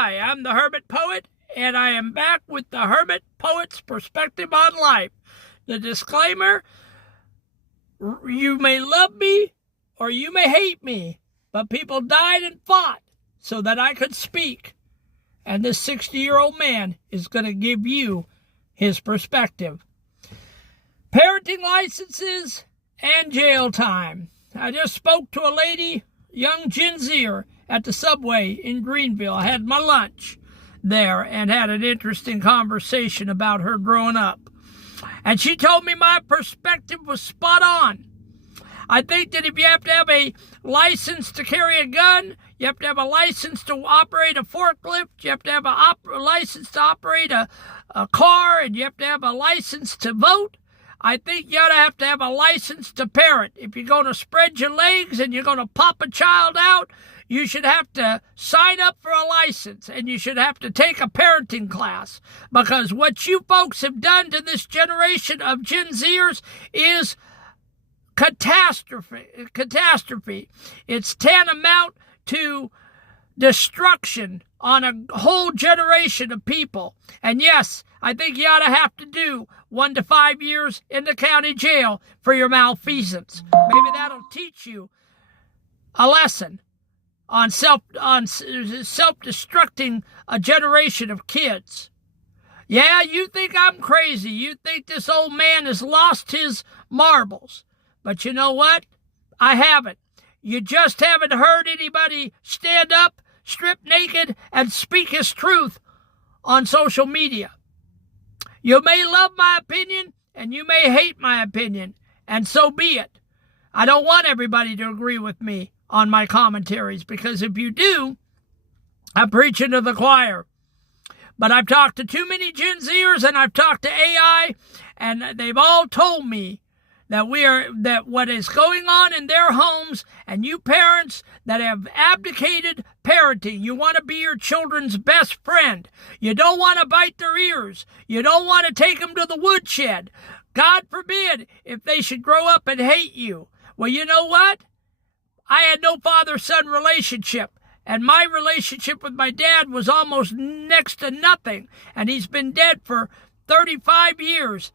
Hi, I'm the Hermit Poet, and I am back with the Hermit Poet's perspective on life. The disclaimer, you may love me or you may hate me, but people died and fought so that I could speak. And this 60-year-old man is going to give you his perspective. Parenting licenses and jail time. I just spoke to a lady, young Gen Zer, at the subway in Greenville. I had my lunch there and had an interesting conversation about her growing up. And she told me my perspective was spot on. I think that if you have to have a license to carry a gun, you have to have a license to operate a forklift, you have to have a license to operate a car, and you have to have a license to vote. I think you ought to have a license to parent. If you're going to spread your legs and you're going to pop a child out, you should have to sign up for a license, and you should have to take a parenting class, because what you folks have done to this generation of Gen Zers is catastrophe. It's tantamount to destruction on a whole generation of people. And yes, I think you ought to have to do 1 to 5 years in the county jail for your malfeasance. Maybe that'll teach you a lesson on self-destructing a generation of kids. Yeah, you think I'm crazy. You think this old man has lost his marbles. But you know what? I haven't. You just haven't heard anybody stand up, strip naked, and speak his truth on social media. You may love my opinion, and you may hate my opinion, and so be it. I don't want everybody to agree with me on my commentaries, because if you do, I'm preaching to the choir. But I've talked to too many Gen Zers, and I've talked to AI, and they've all told me that what is going on in their homes, and you parents that have abdicated parenting, you want to be your children's best friend. You don't want to bite their ears. You don't want to take them to the woodshed. God forbid if they should grow up and hate you. Well, you know what? I had no father-son relationship, and my relationship with my dad was almost next to nothing, and he's been dead for 35 years.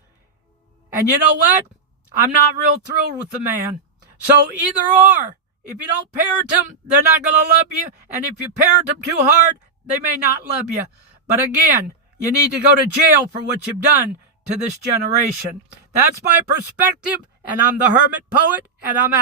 And you know what? I'm not real thrilled with the man. So either or. If you don't parent them, they're not going to love you. And if you parent them too hard, they may not love you. But again, you need to go to jail for what you've done to this generation. That's my perspective, and I'm the Hermit Poet, and I'm out.